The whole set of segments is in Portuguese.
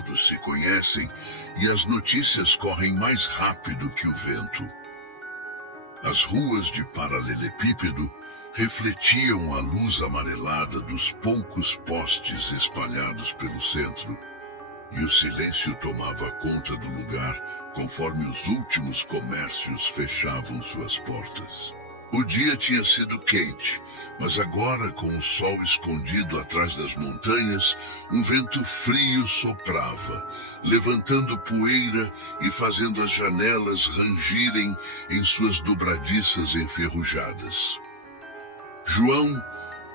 todos se conhecem e as notícias correm mais rápido que o vento. As ruas de paralelepípedo refletiam a luz amarelada dos poucos postes espalhados pelo centro, e o silêncio tomava conta do lugar conforme os últimos comércios fechavam suas portas. O dia tinha sido quente, mas agora, com o sol escondido atrás das montanhas, um vento frio soprava, levantando poeira e fazendo as janelas rangirem em suas dobradiças enferrujadas. João,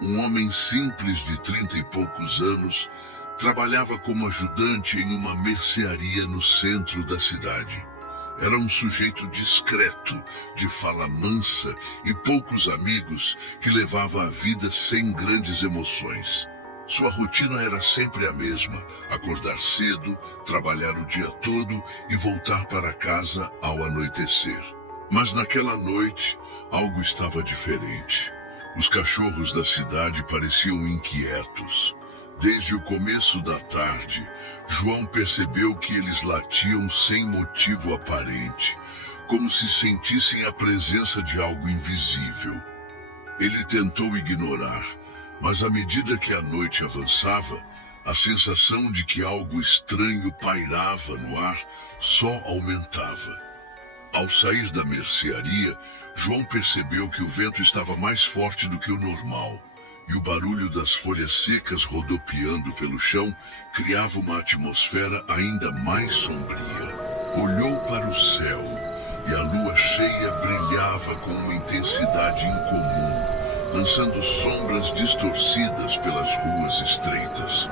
um homem simples de 30 e poucos anos, trabalhava como ajudante em uma mercearia no centro da cidade. Era um sujeito discreto, de fala mansa e poucos amigos, que levava a vida sem grandes emoções. Sua rotina era sempre a mesma: acordar cedo, trabalhar o dia todo e voltar para casa ao anoitecer. Mas naquela noite, algo estava diferente. Os cachorros da cidade pareciam inquietos. Desde o começo da tarde, João percebeu que eles latiam sem motivo aparente, como se sentissem a presença de algo invisível. Ele tentou ignorar, mas à medida que a noite avançava, a sensação de que algo estranho pairava no ar só aumentava. Ao sair da mercearia, João percebeu que o vento estava mais forte do que o normal, e o barulho das folhas secas rodopiando pelo chão criava uma atmosfera ainda mais sombria. Olhou para o céu, e a lua cheia brilhava com uma intensidade incomum, lançando sombras distorcidas pelas ruas estreitas.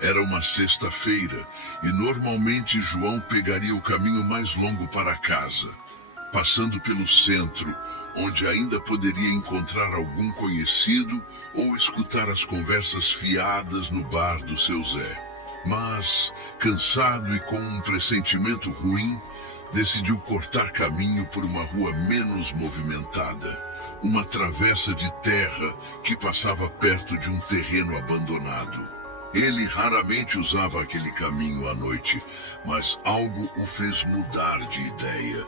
Era uma sexta-feira, e normalmente João pegaria o caminho mais longo para casa, passando pelo centro, onde ainda poderia encontrar algum conhecido ou escutar as conversas fiadas no bar do seu Zé. Mas, cansado e com um pressentimento ruim, decidiu cortar caminho por uma rua menos movimentada, uma travessa de terra que passava perto de um terreno abandonado. Ele raramente usava aquele caminho à noite, mas algo o fez mudar de ideia.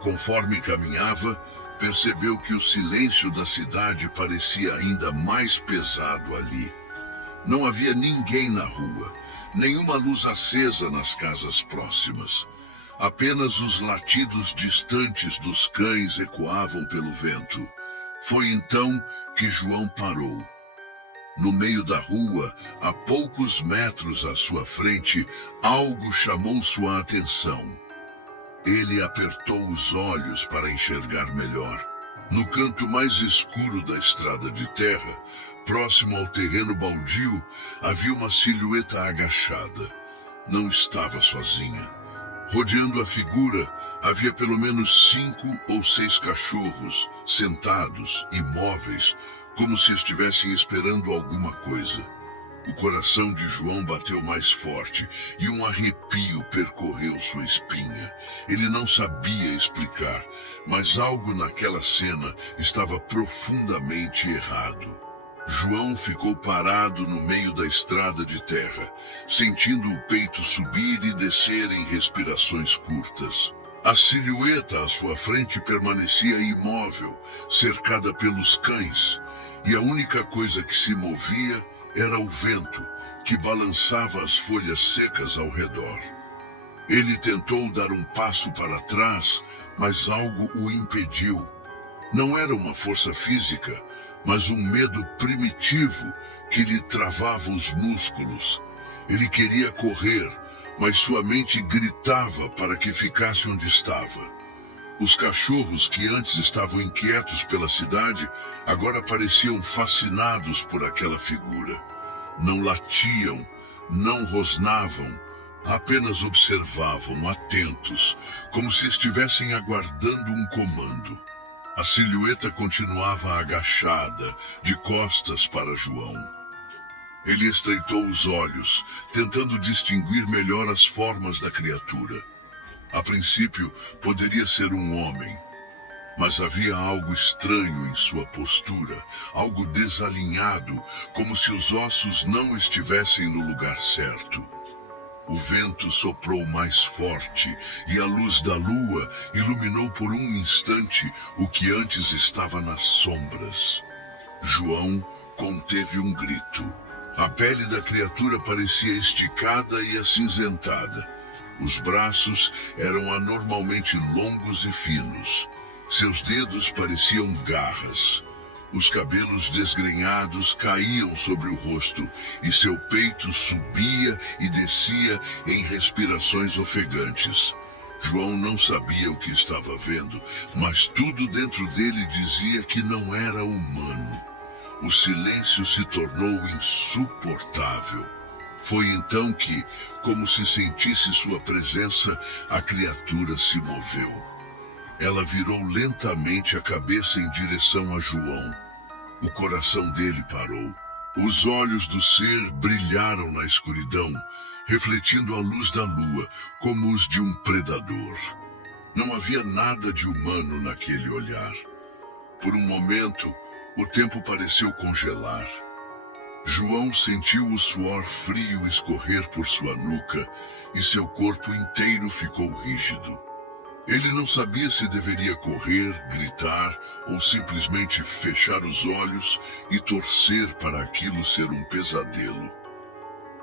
Conforme caminhava, percebeu que o silêncio da cidade parecia ainda mais pesado ali. Não havia ninguém na rua, nenhuma luz acesa nas casas próximas. Apenas os latidos distantes dos cães ecoavam pelo vento. Foi então que João parou. No meio da rua, a poucos metros à sua frente, algo chamou sua atenção. Ele apertou os olhos para enxergar melhor. No canto mais escuro da estrada de terra, próximo ao terreno baldio, havia uma silhueta agachada. Não estava sozinha. Rodeando a figura, havia pelo menos 5 ou 6 cachorros, sentados, imóveis, como se estivessem esperando alguma coisa. O coração de João bateu mais forte e um arrepio percorreu sua espinha. Ele não sabia explicar, mas algo naquela cena estava profundamente errado. João ficou parado no meio da estrada de terra, sentindo o peito subir e descer em respirações curtas. A silhueta à sua frente permanecia imóvel, cercada pelos cães, e a única coisa que se movia era o vento, que balançava as folhas secas ao redor. Ele tentou dar um passo para trás, mas algo o impediu. Não era uma força física, mas um medo primitivo que lhe travava os músculos. Ele queria correr, mas sua mente gritava para que ficasse onde estava. Os cachorros que antes estavam inquietos pela cidade, agora pareciam fascinados por aquela figura. Não latiam, não rosnavam, apenas observavam, atentos, como se estivessem aguardando um comando. A silhueta continuava agachada, de costas para João. Ele estreitou os olhos, tentando distinguir melhor as formas da criatura. A princípio, poderia ser um homem, mas havia algo estranho em sua postura, algo desalinhado, como se os ossos não estivessem no lugar certo. O vento soprou mais forte e a luz da lua iluminou por um instante o que antes estava nas sombras. João conteve um grito. A pele da criatura parecia esticada e acinzentada. Os braços eram anormalmente longos e finos. Seus dedos pareciam garras. Os cabelos desgrenhados caíam sobre o rosto e seu peito subia e descia em respirações ofegantes. João não sabia o que estava vendo, mas tudo dentro dele dizia que não era humano. O silêncio se tornou insuportável. Foi então que, como se sentisse sua presença, a criatura se moveu. Ela virou lentamente a cabeça em direção a João. O coração dele parou. Os olhos do ser brilharam na escuridão, refletindo a luz da lua, como os de um predador. Não havia nada de humano naquele olhar. Por um momento, o tempo pareceu congelar. João sentiu o suor frio escorrer por sua nuca e seu corpo inteiro ficou rígido. Ele não sabia se deveria correr, gritar ou simplesmente fechar os olhos e torcer para aquilo ser um pesadelo.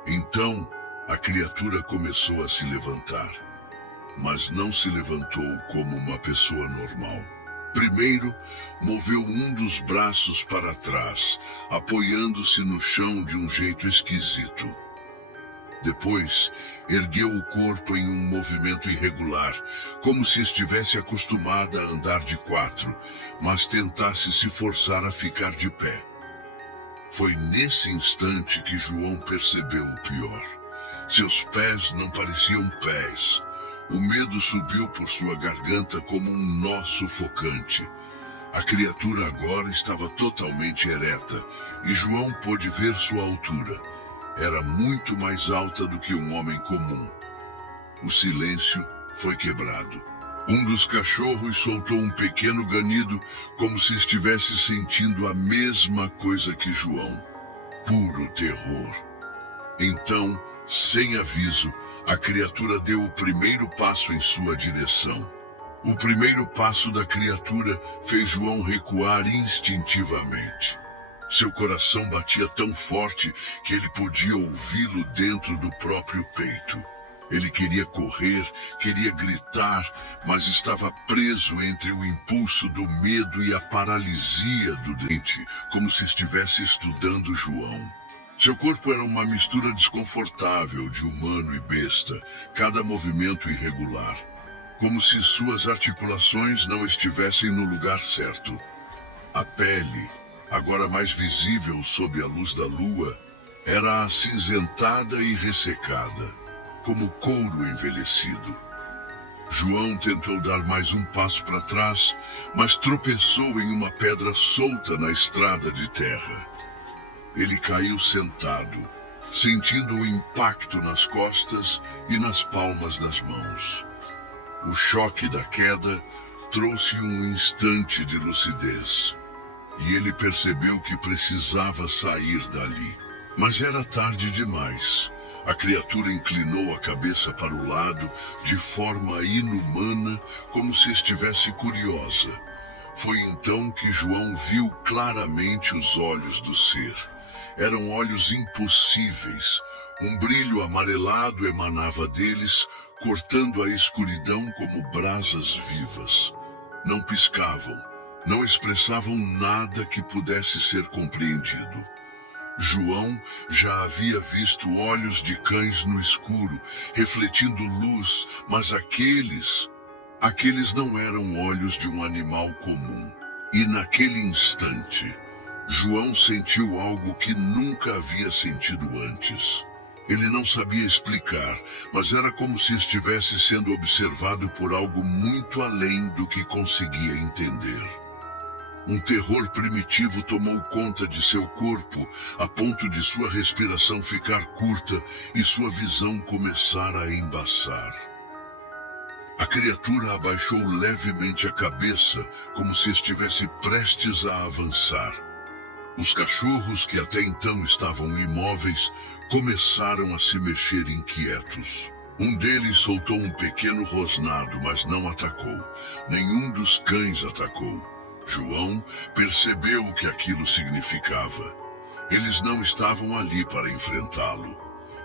Então, a criatura começou a se levantar, mas não se levantou como uma pessoa normal. Primeiro, moveu um dos braços para trás, apoiando-se no chão de um jeito esquisito. Depois, ergueu o corpo em um movimento irregular, como se estivesse acostumada a andar de quatro, mas tentasse se forçar a ficar de pé. Foi nesse instante que João percebeu o pior. Seus pés não pareciam pés. O medo subiu por sua garganta como um nó sufocante. A criatura agora estava totalmente ereta, e João pôde ver sua altura. Era muito mais alta do que um homem comum. O silêncio foi quebrado. Um dos cachorros soltou um pequeno ganido, como se estivesse sentindo a mesma coisa que João. Puro terror. Então, sem aviso, a criatura deu o primeiro passo em sua direção. O primeiro passo da criatura fez João recuar instintivamente. Seu coração batia tão forte que ele podia ouvi-lo dentro do próprio peito. Ele queria correr, queria gritar, mas estava preso entre o impulso do medo e a paralisia do dente, como se estivesse estudando João. Seu corpo era uma mistura desconfortável de humano e besta, cada movimento irregular, como se suas articulações não estivessem no lugar certo. A pele, agora mais visível sob a luz da lua, era acinzentada e ressecada, como couro envelhecido. João tentou dar mais um passo para trás, mas tropeçou em uma pedra solta na estrada de terra. Ele caiu sentado, sentindo o impacto nas costas e nas palmas das mãos. O choque da queda trouxe um instante de lucidez, e ele percebeu que precisava sair dali. Mas era tarde demais. A criatura inclinou a cabeça para o lado de forma inumana, como se estivesse curiosa. Foi então que João viu claramente os olhos do ser. Eram olhos impossíveis. Um brilho amarelado emanava deles, cortando a escuridão como brasas vivas. Não piscavam, não expressavam nada que pudesse ser compreendido. João já havia visto olhos de cães no escuro, refletindo luz, mas aqueles não eram olhos de um animal comum. E naquele instante, João sentiu algo que nunca havia sentido antes. Ele não sabia explicar, mas era como se estivesse sendo observado por algo muito além do que conseguia entender. Um terror primitivo tomou conta de seu corpo, a ponto de sua respiração ficar curta e sua visão começar a embaçar. A criatura abaixou levemente a cabeça, como se estivesse prestes a avançar. Os cachorros, que até então estavam imóveis, começaram a se mexer inquietos. Um deles soltou um pequeno rosnado, mas não atacou. Nenhum dos cães atacou. João percebeu o que aquilo significava. Eles não estavam ali para enfrentá-lo.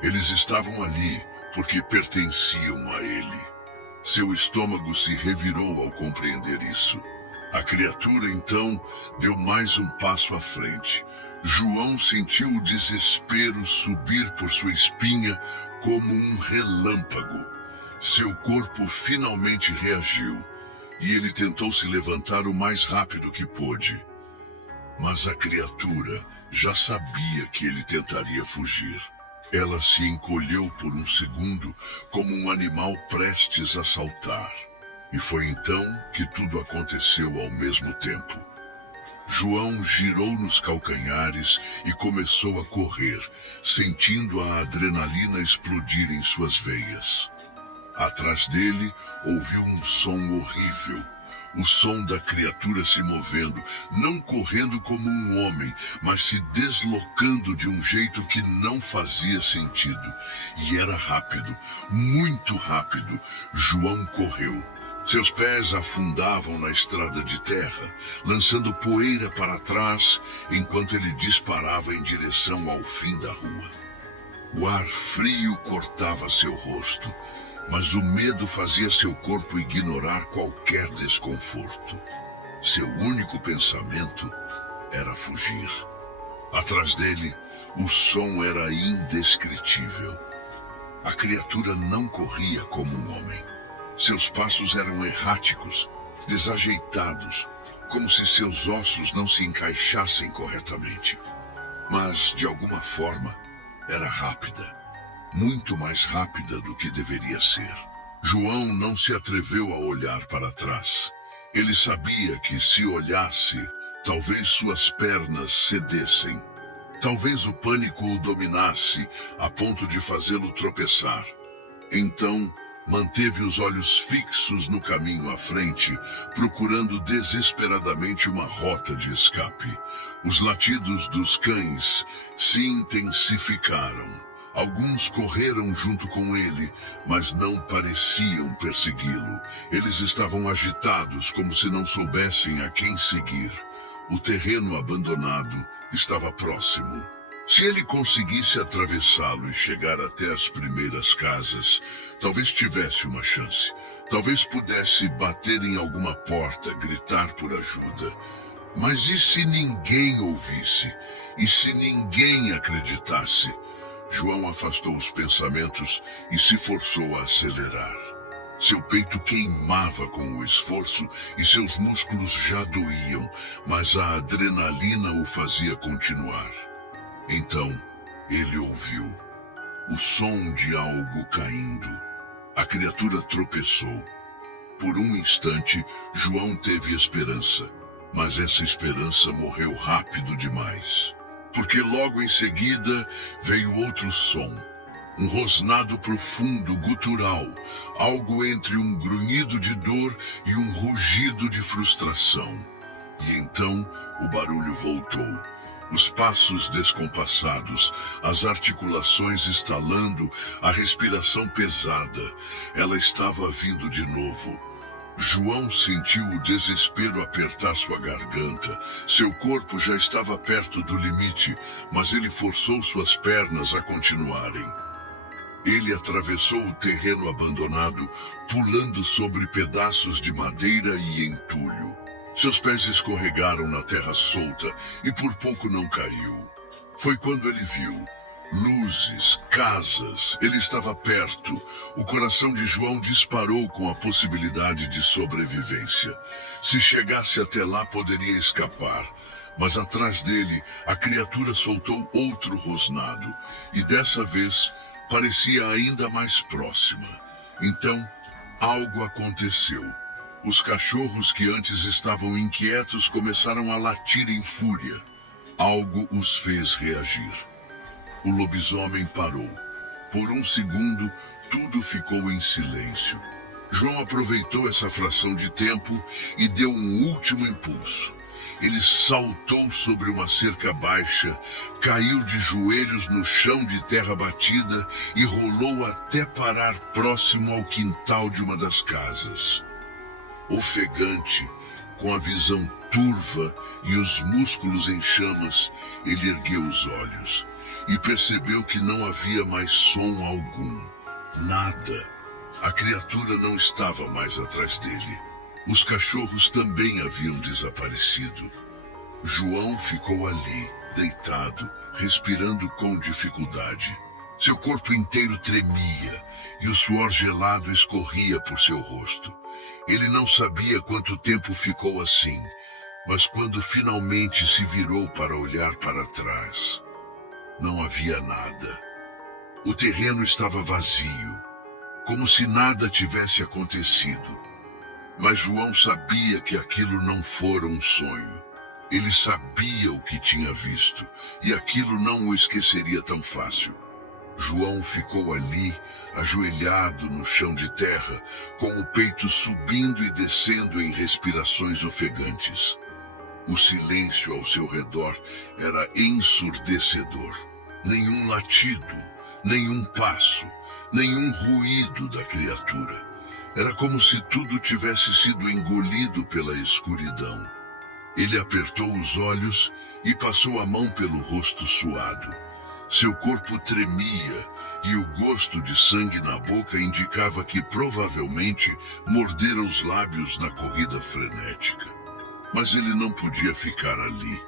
Eles estavam ali porque pertenciam a ele. Seu estômago se revirou ao compreender isso. A criatura, então, deu mais um passo à frente. João sentiu o desespero subir por sua espinha como um relâmpago. Seu corpo finalmente reagiu, e ele tentou se levantar o mais rápido que pôde. Mas a criatura já sabia que ele tentaria fugir. Ela se encolheu por um segundo, como um animal prestes a saltar. E foi então que tudo aconteceu ao mesmo tempo. João girou nos calcanhares e começou a correr, sentindo a adrenalina explodir em suas veias. Atrás dele, ouviu um som horrível. O som da criatura se movendo, não correndo como um homem, mas se deslocando de um jeito que não fazia sentido. E era rápido, muito rápido. João correu. Seus pés afundavam na estrada de terra, lançando poeira para trás, enquanto ele disparava em direção ao fim da rua. O ar frio cortava seu rosto, mas o medo fazia seu corpo ignorar qualquer desconforto. Seu único pensamento era fugir. Atrás dele, o som era indescritível. A criatura não corria como um homem. Seus passos eram erráticos, desajeitados, como se seus ossos não se encaixassem corretamente. Mas, de alguma forma, era rápida. Muito mais rápida do que deveria ser. João não se atreveu a olhar para trás. Ele sabia que, se olhasse, talvez suas pernas cedessem. Talvez o pânico o dominasse, a ponto de fazê-lo tropeçar. Então, manteve os olhos fixos no caminho à frente, procurando desesperadamente uma rota de escape. Os latidos dos cães se intensificaram. Alguns correram junto com ele, mas não pareciam persegui-lo. Eles estavam agitados, como se não soubessem a quem seguir. O terreno abandonado estava próximo. Se ele conseguisse atravessá-lo e chegar até as primeiras casas, talvez tivesse uma chance. Talvez pudesse bater em alguma porta, gritar por ajuda. Mas e se ninguém ouvisse? E se ninguém acreditasse? João afastou os pensamentos e se forçou a acelerar. Seu peito queimava com o esforço e seus músculos já doíam, mas a adrenalina o fazia continuar. Então, ele ouviu o som de algo caindo. A criatura tropeçou. Por um instante, João teve esperança, mas essa esperança morreu rápido demais. Porque logo em seguida veio outro som, um rosnado profundo, gutural, algo entre um grunhido de dor e um rugido de frustração. E então o barulho voltou. Os passos descompassados, as articulações estalando, a respiração pesada. Ela estava vindo de novo. João sentiu o desespero apertar sua garganta. Seu corpo já estava perto do limite, mas ele forçou suas pernas a continuarem. Ele atravessou o terreno abandonado, pulando sobre pedaços de madeira e entulho. Seus pés escorregaram na terra solta e por pouco não caiu. Foi quando ele viu luzes, casas. Ele estava perto. O coração de João disparou com a possibilidade de sobrevivência. Se chegasse até lá, poderia escapar. Mas atrás dele, a criatura soltou outro rosnado. E dessa vez, parecia ainda mais próxima. Então, algo aconteceu. Os cachorros que antes estavam inquietos começaram a latir em fúria. Algo os fez reagir. O lobisomem parou. Por um segundo, tudo ficou em silêncio. João aproveitou essa fração de tempo e deu um último impulso. ele saltou sobre uma cerca baixa, caiu de joelhos no chão de terra batida e rolou até parar próximo ao quintal de uma das casas. Ofegante, com a visão turva e os músculos em chamas, ele ergueu os olhos e percebeu que não havia mais som algum. Nada. A criatura não estava mais atrás dele. Os cachorros também haviam desaparecido. João ficou ali, deitado, respirando com dificuldade. Seu corpo inteiro tremia e o suor gelado escorria por seu rosto. Ele não sabia quanto tempo ficou assim, mas quando finalmente se virou para olhar para trás, não havia nada. O terreno estava vazio, como se nada tivesse acontecido. Mas João sabia que aquilo não fora um sonho. Ele sabia o que tinha visto, e aquilo não o esqueceria tão fácil. João ficou ali, ajoelhado no chão de terra, com o peito subindo e descendo em respirações ofegantes. O silêncio ao seu redor era ensurdecedor. Nenhum latido, nenhum passo, nenhum ruído da criatura. Era como se tudo tivesse sido engolido pela escuridão. Ele apertou os olhos e passou a mão pelo rosto suado. Seu corpo tremia e o gosto de sangue na boca indicava que provavelmente mordera os lábios na corrida frenética. Mas ele não podia ficar ali.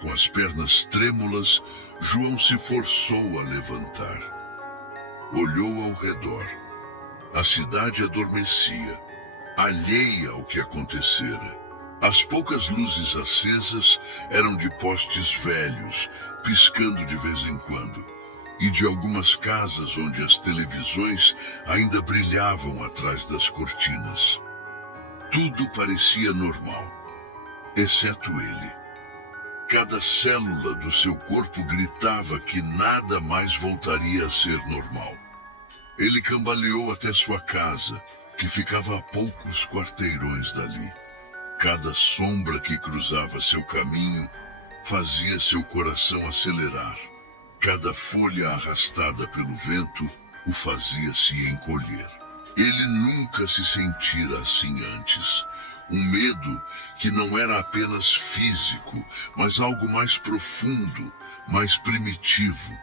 Com as pernas trêmulas, João se forçou a levantar. Olhou ao redor. A cidade adormecia, alheia ao que acontecera. As poucas luzes acesas eram de postes velhos, piscando de vez em quando, e de algumas casas onde as televisões ainda brilhavam atrás das cortinas. Tudo parecia normal, exceto ele. Cada célula do seu corpo gritava que nada mais voltaria a ser normal. Ele cambaleou até sua casa, que ficava a poucos quarteirões dali. Cada sombra que cruzava seu caminho fazia seu coração acelerar. Cada folha arrastada pelo vento o fazia se encolher. Ele nunca se sentira assim antes. Um medo que não era apenas físico, mas algo mais profundo, mais primitivo.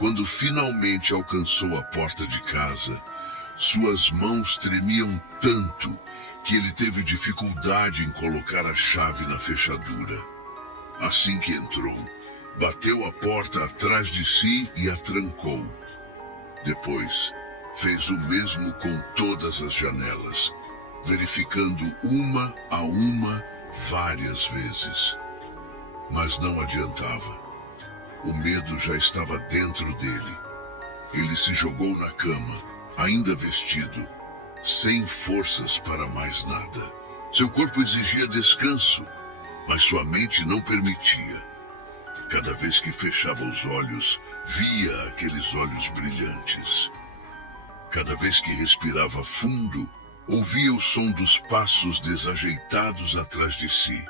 Quando finalmente alcançou a porta de casa, suas mãos tremiam tanto que ele teve dificuldade em colocar a chave na fechadura. Assim que entrou, bateu a porta atrás de si e a trancou. Depois, fez o mesmo com todas as janelas, verificando uma a uma várias vezes. Mas não adiantava. O medo já estava dentro dele. Ele se jogou na cama, ainda vestido, sem forças para mais nada. Seu corpo exigia descanso, mas sua mente não permitia. Cada vez que fechava os olhos, via aqueles olhos brilhantes. Cada vez que respirava fundo, ouvia o som dos passos desajeitados atrás de si.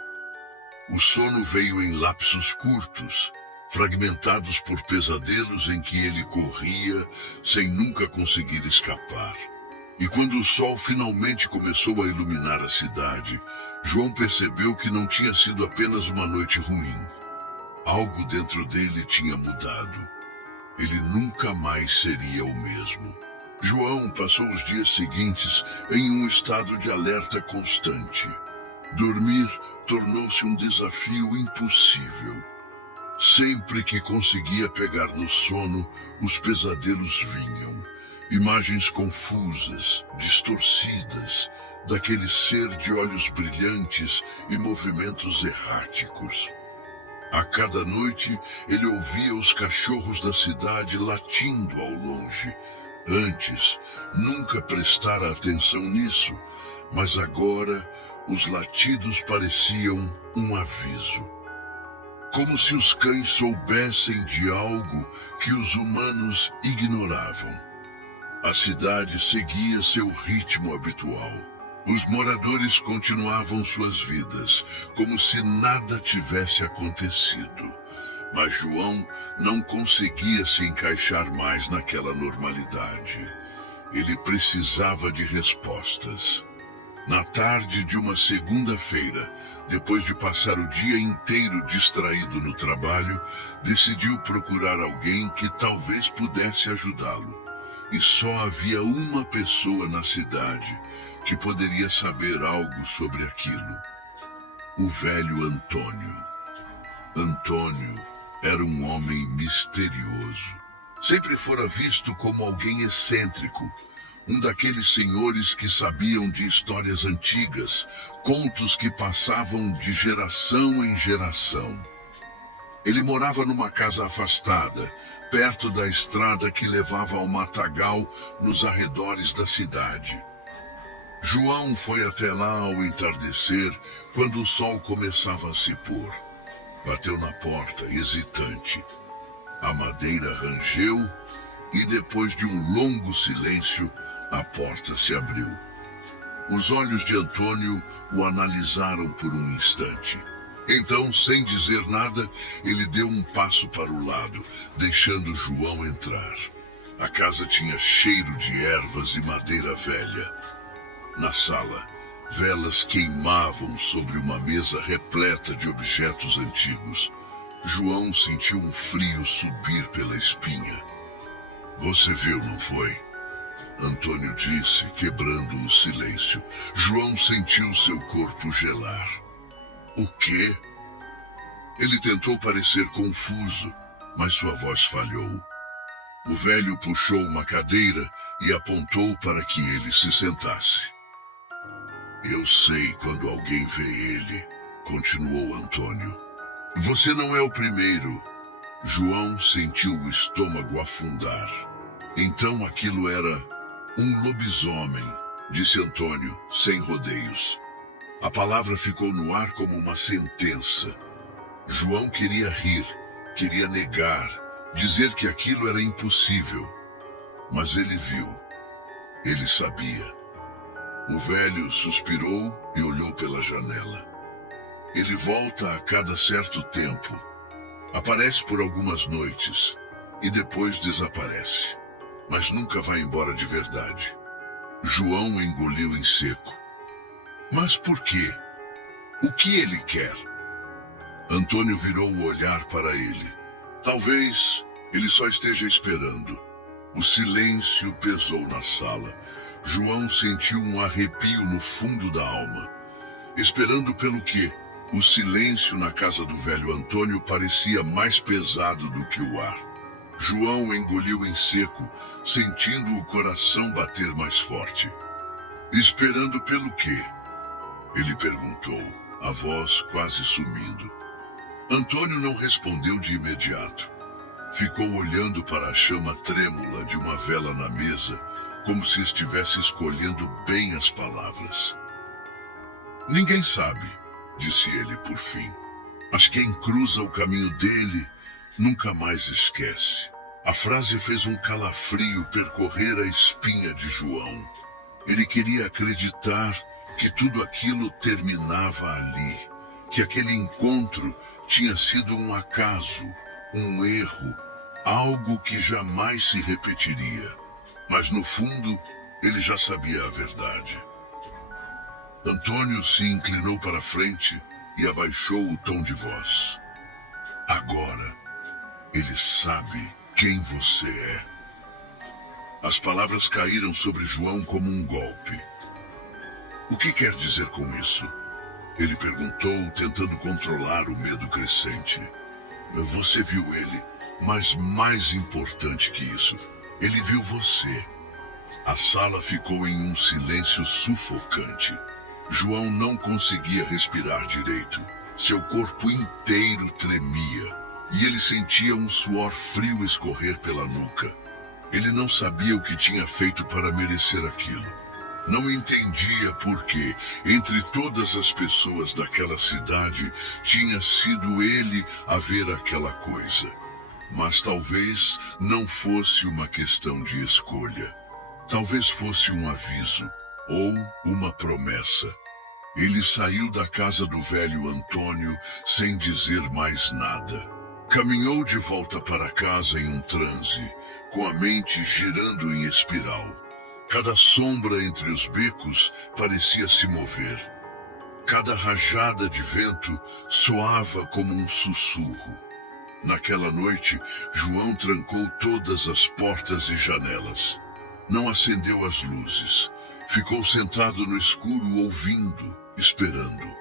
O sono veio em lapsos curtos, fragmentados por pesadelos em que ele corria sem nunca conseguir escapar. E quando o sol finalmente começou a iluminar a cidade, João percebeu que não tinha sido apenas uma noite ruim. Algo dentro dele tinha mudado. Ele nunca mais seria o mesmo. João passou os dias seguintes em um estado de alerta constante. Dormir tornou-se um desafio impossível. Sempre que conseguia pegar no sono, os pesadelos vinham. Imagens confusas, distorcidas, daquele ser de olhos brilhantes e movimentos erráticos. A cada noite, ele ouvia os cachorros da cidade latindo ao longe. Antes, nunca prestara atenção nisso, mas agora os latidos pareciam um aviso. Como se os cães soubessem de algo que os humanos ignoravam. A cidade seguia seu ritmo habitual. Os moradores continuavam suas vidas, como se nada tivesse acontecido. Mas João não conseguia se encaixar mais naquela normalidade. Ele precisava de respostas. Na tarde de uma segunda-feira, depois de passar o dia inteiro distraído no trabalho, decidiu procurar alguém que talvez pudesse ajudá-lo. E só havia uma pessoa na cidade que poderia saber algo sobre aquilo. O velho Antônio. Antônio era um homem misterioso. Sempre fora visto como alguém excêntrico, um daqueles senhores que sabiam de histórias antigas, contos que passavam de geração em geração. Ele morava numa casa afastada, perto da estrada que levava ao matagal nos arredores da cidade. João foi até lá ao entardecer, quando o sol começava a se pôr. Bateu na porta, hesitante. A madeira rangeu e, depois de um longo silêncio, a porta se abriu. Os olhos de Antônio o analisaram por um instante. Então, sem dizer nada, ele deu um passo para o lado, deixando João entrar. A casa tinha cheiro de ervas e madeira velha. Na sala, velas queimavam sobre uma mesa repleta de objetos antigos. João sentiu um frio subir pela espinha. "Você viu, não foi?" Antônio disse, quebrando o silêncio. João sentiu seu corpo gelar. "O quê?" Ele tentou parecer confuso, mas sua voz falhou. O velho puxou uma cadeira e apontou para que ele se sentasse. "Eu sei quando alguém vê ele", continuou Antônio. "Você não é o primeiro." João sentiu o estômago afundar. "Então aquilo era um lobisomem", disse Antônio, sem rodeios. A palavra ficou no ar como uma sentença. João queria rir, queria negar, dizer que aquilo era impossível. Mas ele viu. Ele sabia. O velho suspirou e olhou pela janela. "Ele volta a cada certo tempo. Aparece por algumas noites e depois desaparece. Mas nunca vai embora de verdade." João engoliu em seco. "Mas por quê? O que ele quer?" Antônio virou o olhar para ele. Talvez ele só esteja esperando. O silêncio pesou na sala. João sentiu um arrepio no fundo da alma. Esperando pelo quê? O silêncio na casa do velho Antônio parecia mais pesado do que o ar. João engoliu em seco, sentindo o coração bater mais forte. "Esperando pelo quê?" ele perguntou, a voz quase sumindo. Antônio não respondeu de imediato. Ficou olhando para a chama trêmula de uma vela na mesa, como se estivesse escolhendo bem as palavras. "Ninguém sabe", disse ele por fim. "Mas quem cruza o caminho dele nunca mais esquece." A frase fez um calafrio percorrer a espinha de João. Ele queria acreditar que tudo aquilo terminava ali, que aquele encontro tinha sido um acaso, um erro, algo que jamais se repetiria. Mas no fundo, ele já sabia a verdade. Antônio se inclinou para frente e abaixou o tom de voz. "Agora, ele sabe quem você é." As palavras caíram sobre João como um golpe. "O que quer dizer com isso?" ele perguntou, tentando controlar o medo crescente. "Você viu ele, mas mais importante que isso, ele viu você." A sala ficou em um silêncio sufocante. João não conseguia respirar direito. Seu corpo inteiro tremia e ele sentia um suor frio escorrer pela nuca. Ele não sabia o que tinha feito para merecer aquilo. Não entendia por que, entre todas as pessoas daquela cidade, tinha sido ele a ver aquela coisa. Mas talvez não fosse uma questão de escolha. Talvez fosse um aviso, ou uma promessa. Ele saiu da casa do velho Antônio sem dizer mais nada. Caminhou de volta para casa em um transe, com a mente girando em espiral. Cada sombra entre os becos parecia se mover. Cada rajada de vento soava como um sussurro. Naquela noite, João trancou todas as portas e janelas. Não acendeu as luzes. Ficou sentado no escuro ouvindo, esperando.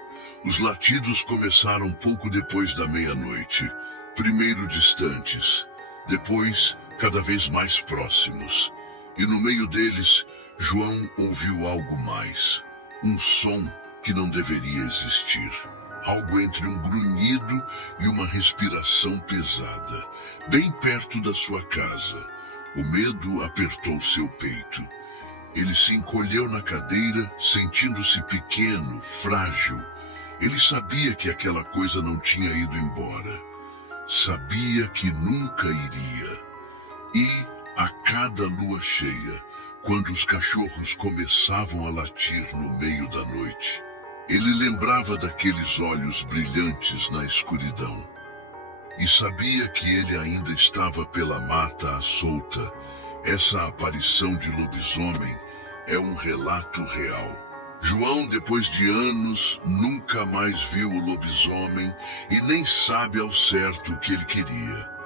Os latidos começaram pouco depois da meia-noite. Primeiro distantes, depois cada vez mais próximos. E no meio deles, João ouviu algo mais. Um som que não deveria existir. Algo entre um grunhido e uma respiração pesada, bem perto da sua casa. O medo apertou seu peito. Ele se encolheu na cadeira, sentindo-se pequeno, frágil. Ele sabia que aquela coisa não tinha ido embora. Sabia que nunca iria. E, a cada lua cheia, quando os cachorros começavam a latir no meio da noite, ele lembrava daqueles olhos brilhantes na escuridão. E sabia que ele ainda estava pela mata à solta. Essa aparição de lobisomem é um relato real. João, depois de anos, nunca mais viu o lobisomem e nem sabe ao certo o que ele queria.